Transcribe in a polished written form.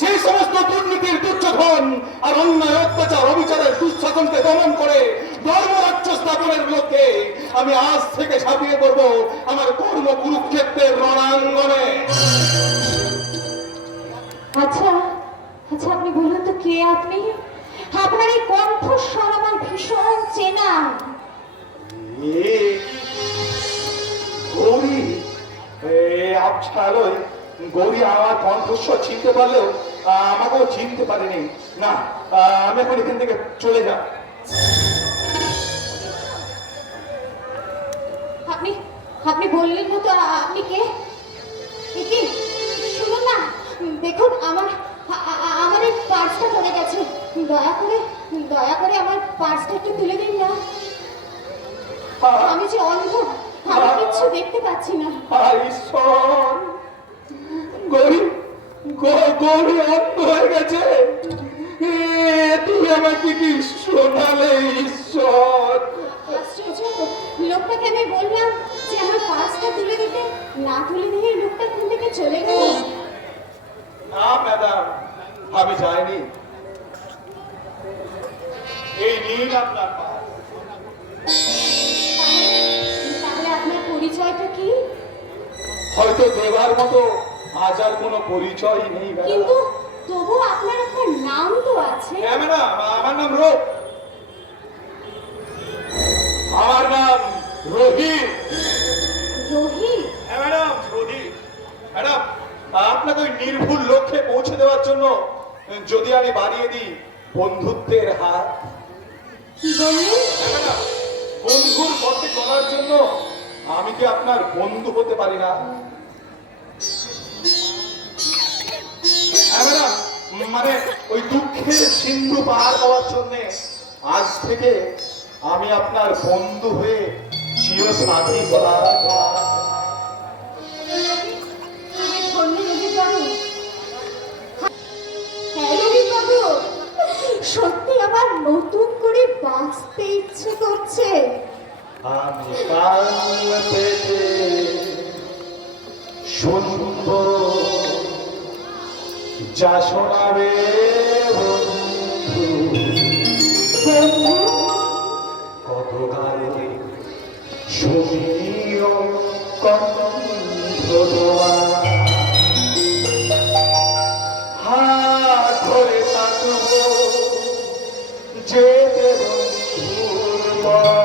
সেই সমস্ত দুর্নীতির দুর্যোধন আর অন্যায় অত্যাচার অবিচারের দুঃশাসন শাসনকে দমন করে ধর্মরাজ্য স্থাপনের লক্ষ্যে আমি আজ থেকে ঝাঁপিয়ে পড়বো আমার কর্ম কুরুক্ষেত্রের রণাঙ্গনে। আচ্ছা আচ্ছা, আপনি বলুন তো কে আপনি? আপনার এই কণ্ঠস্বর আমার ভীষণ চেনা। গৌরী, আবছালোয় গৌরী আমার কণ্ঠস্বর চিনতে পারলেও আমাকেও চিনতে পারেনি। না, আমি এখন এখান থেকে চলে যাব। আপনি আপনি বললেন না তো আপনি কে? কি শুনুন না, দেখুন আমার আমার এই পার্সটা পড়ে গেছে, দয়া করে আমার পার্সটা একটু তুলে দিন না। আমি যে অন্ধ, আমি কিচ্ছু দেখতে পাচ্ছি না। ঈশ্বর, গৌরী গৌরী অন্ধ হয়ে গেছে। তুমি আমাকে কি শোনালে ঈশ্বর? আশ্চর্য, লোকটাকে আমি বললাম যে আমার পার্সটা তুলে দিতে, না তুলে দিয়ে লোকটা এখান থেকে চলে গেল। না ম্যাডাম, আমি যাইনি। এই নিন আপনার পার্স। তাহলে আপনার পরিচয়টা কি? হয়তো দেবার মতো আজ আর কোনো পরিচয় নেই ম্যাডাম। কিন্তু তবু আপনার একটা নাম তো আছে। হ্যাঁ ম্যাডাম, আমার নাম রোহিত। আমার নাম রোহিত। রোহিত? হ্যাঁ ম্যাডাম, রোহিত। ম্যাডাম, আপনাকে ওই নির্ভুল লক্ষ্যে পৌঁছে দেওয়ার জন্য যদি আমি বাড়িয়ে দিই বন্ধুত্বের হাত। কি বললেন? হ্যাঁ ম্যাডাম, বন্ধুর পথে চলার জন্য আমি কি আপনার বন্ধু হতে পারি না? হ্যাঁ ম্যাডাম, মানে ওই দুঃখের সিন্ধু পার হওয়ার জন্য আজ থেকে আমি আপনার বন্ধু হয়ে চিরস্থায়ী হলাম। আমি ধন্য রোহিত বাবু। হ্যাঁ রোহিত বাবু, সত্যি আমার নতুন করে বাঁচতে ইচ্ছে করছে। আমি কাল পেতে শুনব যা শোনাবে বন্ধু, কত গান শুনিও কণ্ঠ হাত ধরে থাকবো যে বন্ধুর